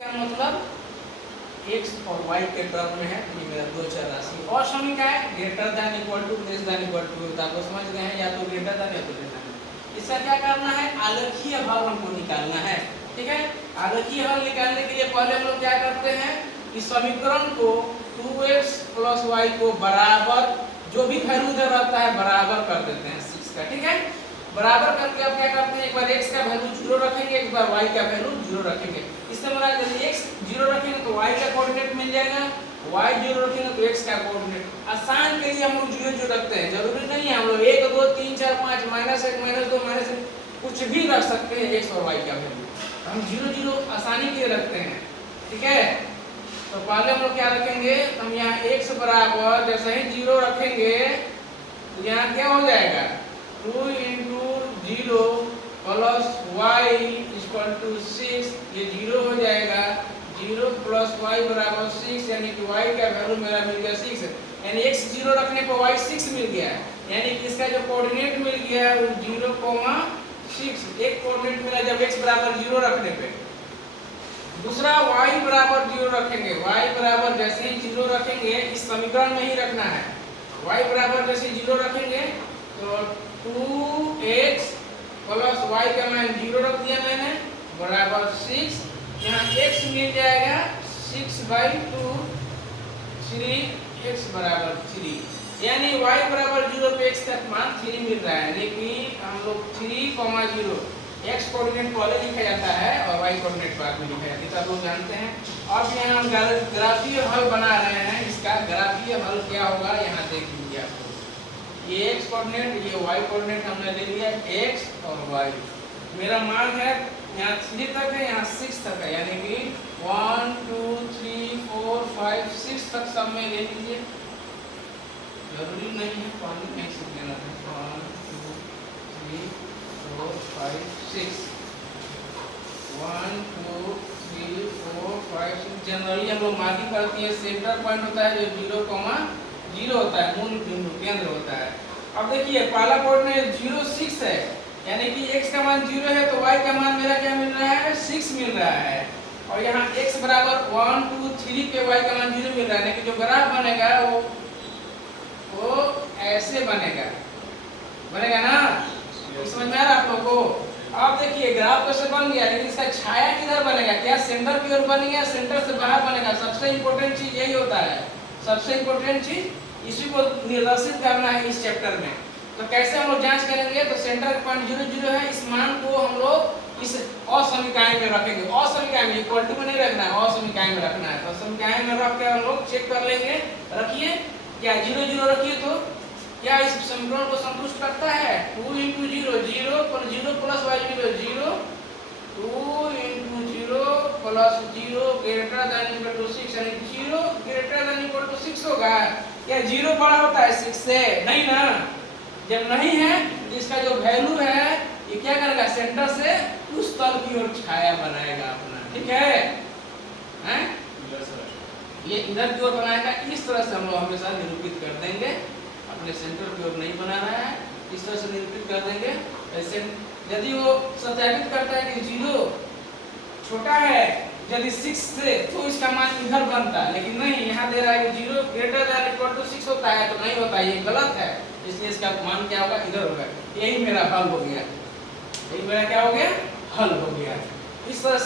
क्या मतलब x और y के टर्म में है, ये मेरा दो चर राशि और समीकरण है greater than equal to less than equal to होता है, तो समझ गए हैं, या तो ग्रेटर दैन या तो लेस दैन। इसका क्या करना है, आलेखीय हल हमको निकालना है। ठीक है, आलेखीय हल निकालने के लिए पहले हम लोग क्या करते हैं, इस समीकरण को 2x प्लस y को बराबर जो भी वैल्यू इधर रहता है बराबर कर देते हैं 6 का। ठीक है, बराबर करके अब क्या करते हैं, एक बार x का वैल्यू 0 रखेंगे, एक बार y का वैल्यू 0 रखेंगे। इससे हमारा यदि x 0 रखेंगे तो y का कोऑर्डिनेट मिल जाएगा, y 0 रखेंगे तो x का कोऑर्डिनेट। आसान के लिए हम लोग 0 रखते हैं, जरूरी नहीं है हम लोग 1 2 3 4 5 -1 -2 -1 कुछ भी रख सकते हैं x और y का वैल्यू। हम 0 0 आसानी के लिए रखते हैं। ठीक है, तो पहले हम लोग क्या रखेंगे, हम यहाँ x बराबर जैसे ही 0 रखेंगे तो यहाँ क्या हो जाएगा, 2 × 0 प्लस y इक्वल टू 6, ये 0 हो जाएगा, 0 प्लस y बराबर 6, यानी कि y का वैल्यू मेरा मिल गया 6, यानी x 0 रखने पर y 6 मिल गया, यानी कि इसका जो कोऑर्डिनेट मिल गया वो 0,6 एक कोऑर्डिनेट मिला जब x बराबर 0 रखने पे। दूसरा y बराबर 0 रखेंगे, y बराबर जैसे ही 0 रखेंगे, इस समीकरण में ही रखना है, y बराबर जैसे 0 रखेंगे तो 2x प्लस y का मान 0 रख दिया मैंने बराबर 6, यहाँ x मिल जाएगा 6/2, 3x बराबर 3, यानी y बराबर 0 पे x का मान 3 मिल रहा है, यानी कि हम लोग 3,0 x कोऑर्डिनेट पहले लिखा जाता है और y कोऑर्डिनेट बाद में लिखा जाता है, सब लोग जानते हैं। अब यहाँ हम ग्राफीय हल बना रहे हैं, इसका ग्राफीय हल क्या होगा यहाँ देख लीजिए आपको, ये x कोऑर्डिनेट ये y कोऑर्डिनेट हमने ले लिया x और y, मेरा मान है यहाँ 3 तक है, यहाँ 6 तक है, यानी कि 1 2 3 4 5 6 तक सब में ले लीजिए, जरूरी नहीं है पानी में से लेना है, 1 2 3 4 5 6 1 2 3 4 5 6 जनरली हम लोग मार्किंग करते हैं, सेंटर पॉइंट होता है जो 0,0 होता है, मूल बिंदु केंद्र होता है। अब देखिए पहला कोऑर्डिनेट 0 6 है, यानी कि x का मान 0 है तो y का मान मेरा क्या मिल रहा है, 6 मिल रहा है, और यहाँ x बराबर 1 2 3 पे y का मान 0 मिल रहा है, यानी कि जो ग्राफ बनेगा वो ऐसे बनेगा ना, समझ में आ रहा है आप लोगों को। अब देखिए ग्राफ कैसे बन गया, लेकिन इसका छाया किधर बनेगा, क्या सेंटर की ओर बनेगा, सेंटर से बाहर बनेगा। सबसे इंपॉर्टेंट चीज यही होता है, सबसे इंपॉर्टेंट चीज इसी को निर्देशित करना है इस चैप्टर में। तो कैसे हम लोग जांच करेंगे, तो सेंटर पॉइंट 0 0 है, इस मान को हम लोग इस असमीकाय में रखेंगे, असमीकाय में इक्वल टू में नहीं रखना है, असमीकाय में रखना है। तो असमीकाय में रख के हम लोग चेक कर लेंगे, रखिए क्या 0 0 रखिए तो क्या इस समीकरण को संतुष्ट करता है, 2 × 0 0 पर 0 plus y 0 0, 2 × 0 plus 0 greater than equal to 6, यानी 0 ग्रेटर दैन इक्वल टू 6 होगा। क्या 0 बड़ा होता है 6 से, नहीं ना, जब नहीं है तो इसका जो वैल्यू है ये क्या करेगा, सेंटर से उस तल की ओर छाया बनाएगा अपना। ठीक है, हैं ये इधर की ओर बनाएगा, इस तरह से हम लोग हमेशा निरूपित कर देंगे, अपने सेंटर की ओर नहीं बना रहा है, इस तरह से निरूपित कर देंगे। ऐसे यदि वो सत्यापित करता है कि 0 छोटा है यदि 6 से तो इसका मान इधर बनता है, लेकिन नहीं यहाँ दे रहा है कि 0 ग्रेटर दैन इक्वल टू 6 होता है, तो नहीं होता, ये गलत है, इसलिए इसका मान क्या होगा, इधर होगा। यही मेरा हल हो गया, यही मेरा क्या हो गया, हल हो गया। इस तरह